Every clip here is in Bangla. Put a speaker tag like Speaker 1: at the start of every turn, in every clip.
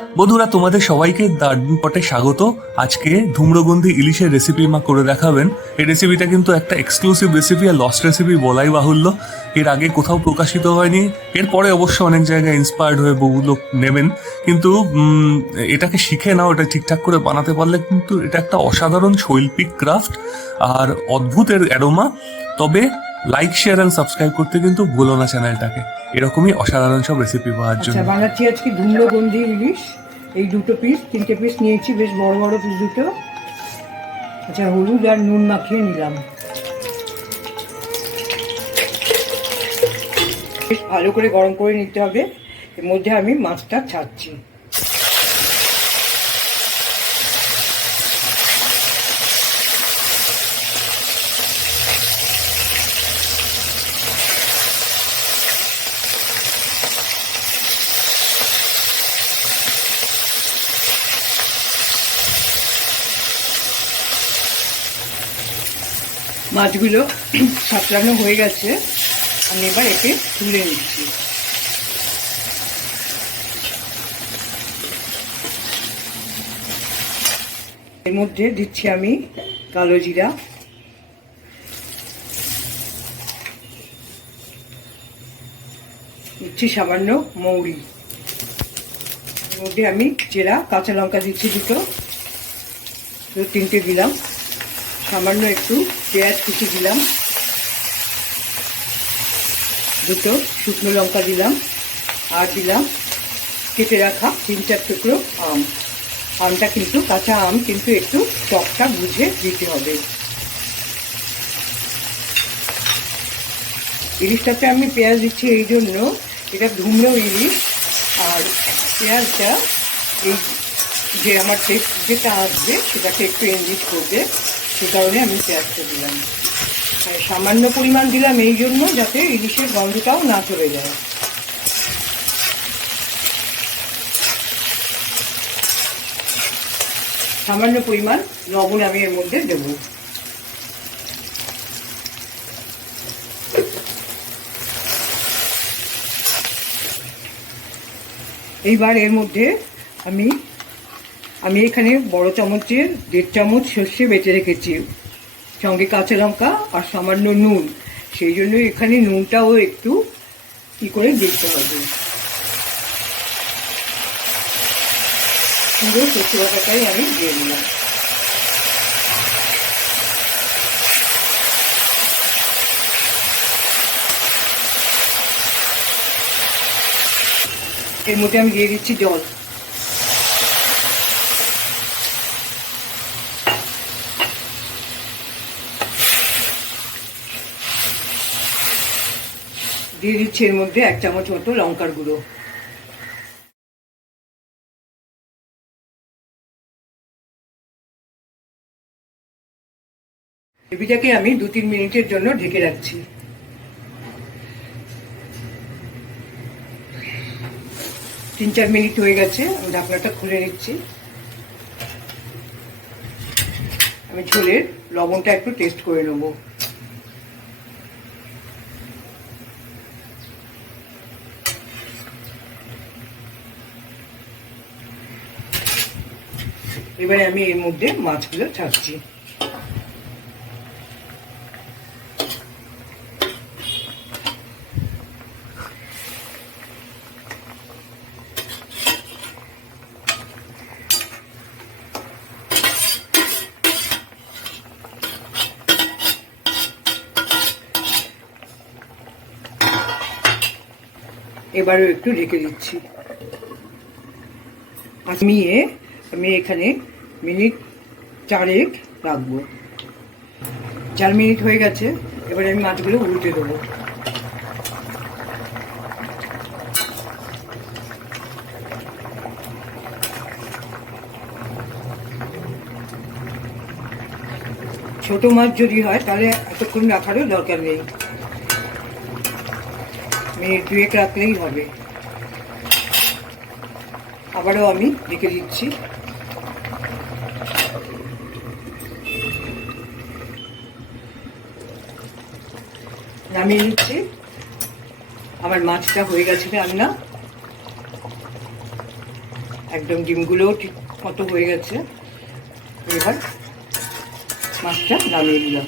Speaker 1: বন্ধুরা, তোমাদের সবাইকে দার্জিলিং পটে স্বাগত। আজকে ধূম্রগন্ধি ইলিশের রেসিপি মা করে দেখাবেন। এই রেসিপিটা কিন্তু একটা এক্সক্লুসিভ রেসিপি আর লস্ট রেসিপি বলাই বাহুল্য। এর আগে কোথাও প্রকাশিত হয়নি। এরপরে অবশ্য অনেক জায়গায় ইন্সপায়ার্ড হয়ে বহু লোক নেবেন। কিন্তু এটাকে শিখে নাও, এটা ঠিকঠাক করে বানাতে পারলে কিন্তু এটা একটা অসাধারণ শৈল্পিক ক্রাফট আর অদ্ভুতের অ্যারোমা তবে লাইক শেয়ার অ্যান্ড সাবস্ক্রাইব করতে কিন্তু ভুলো না চ্যানেলটাকে এরকমই অসাধারণ সব রেসিপি পাওয়ার জন্য।
Speaker 2: আচ্ছা বানাচ্ছি আজকে ধুম্রগন্ধি ইলিশ। এই দুটো পিস তিনটে পিস নিয়েছি বেশ বড় বড় পিস দুটো। আচ্ছা হলুদ আর নুন মাখিয়ে নিলাম। বেশ ভালো করে গরম করে নিতে হবে। এর মধ্যে আমি মাছটা ছাড়ছি। মাছগুলো সাঁতরানো হয়ে গেছে। আমি এবার একে তুলে নিচ্ছি। এর মধ্যে দিচ্ছি আমি কালো জিরা। দিচ্ছি সামান্য মৌরি। এর মধ্যে আমি চেরা, কাঁচা লঙ্কা দিচ্ছি দুটো। দু তিনটে দিলাম। সামান্য একটু পেঁয়াজ কুচি দিলাম। দুটো শুকনো লঙ্কা দিলাম আর দিলাম কেটে রাখা তিন চার টুকরো আম। আমটা কিন্তু কাঁচা আম, কিন্তু একটু টকটা বুঝে দিতে হবে। ইলিশটাতে আমি পেঁয়াজ দিচ্ছি এই জন্য। এটা ধুমড়ো ইলিশ। আর পেঁয়াজটা এই যে আমার টেস্ট যেটা আসবে, সেটাকে একটু এনরিচ করবে। সে কারণে আমি পেঁয়াজটা দিলাম। আর সামান্য পরিমাণ দিলাম এই জন্য যাতে ইলিশের গন্ধটাও না চলে যায়। সামান্য পরিমাণ লবণ আমি এর মধ্যে দেবো। এইবার এর মধ্যে আমি আমি এখানে বড় চামচের দেড় চামচ সর্ষে বেটে রেখেছি। সঙ্গে কাঁচা লঙ্কা আর সামান্য নুন। সেই জন্য এখানে নুনটাও একটু কি করে দিতে হবে। পুরো সর্ষে বাটাটাই আমি দিয়ে দিলাম। এর মধ্যে আমি দিয়ে দিচ্ছি জল। দিয়ে দিচ্ছি এর মধ্যে এক চামচ মতো লঙ্কার গুঁড়ো। গ্রেভিটাকে আমি দু তিন মিনিটের জন্য ঢেকে রাখছি। তিন চার মিনিট হয়ে গেছে, আমি ঢাকনাটা খুলে নিচ্ছি। আমি ঝোলের লবণটা একটু টেস্ট করে নেব। এবারে আমি এর মধ্যে মাছগুলো ছাড়ছি। এবারও একটু ঢেকে দিচ্ছি। মিয়ে আমি এখানে মিনিট চারেক রাখব। চার মিনিট হয়ে গেছে, এবারে আমি মাছগুলো উল্টে দেবো। ছোট মাছ যদি হয়, তাহলে এতক্ষণ রাখারও দরকার নেই। মিনিট দুয়েক রাখলেই হবে। আবারও আমি রেখে দিচ্ছি। নামিয়ে নিচ্ছি। আমার মাছটা হয়ে গেছে রান্না একদম ডিমগুলোও ঠিক মতো হয়ে গেছে। এবার মাছটা নামিয়ে দিলাম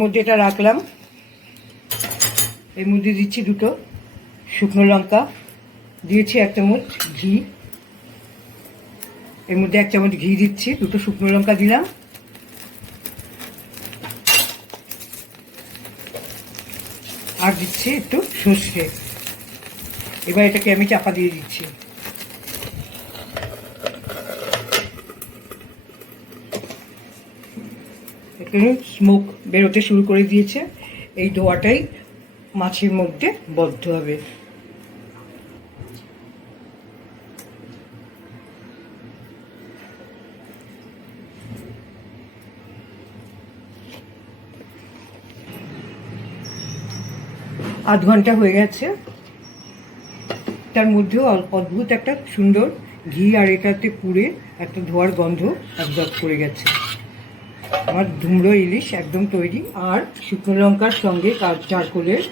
Speaker 2: মধ্যে এটা রাখলাম। এর মধ্যে দিচ্ছি দুটো শুকনো লঙ্কা। দিয়েছি এক চামচ ঘি। এর মধ্যে এক চামচ ঘি দিচ্ছি, দুটো শুকনো লঙ্কা দিলাম। আর দিচ্ছি একটু সর্ষে। এবার এটাকে আমি চাপা দিয়ে দিচ্ছি। এখানে স্মোক বেরোতে শুরু করে দিয়েছে। এই ধোয়াটাই মাছের মধ্যে বদ্ধ হবে। আধ ঘণ্টা হয়ে গেছে। তার মধ্যেও অদ্ভুত একটা সুন্দর ঘি আর এটাতে পুড়ে একটা ধোয়ার গন্ধ অ্যাবজর্ব করে গেছে। আমার ধুমড়ো ইলিশ একদম তৈরি। আর শুকনো লঙ্কার সঙ্গে চারকোলের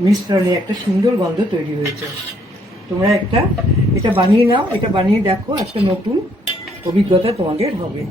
Speaker 2: মিশ্রণে একটা সুন্দর গন্ধ তৈরি হয়েছে। তোমরা একটা এটা বানিয়ে নাও। এটা বানিয়ে দেখো, একটা নতুন অভিজ্ঞতা তোমাদের হবে।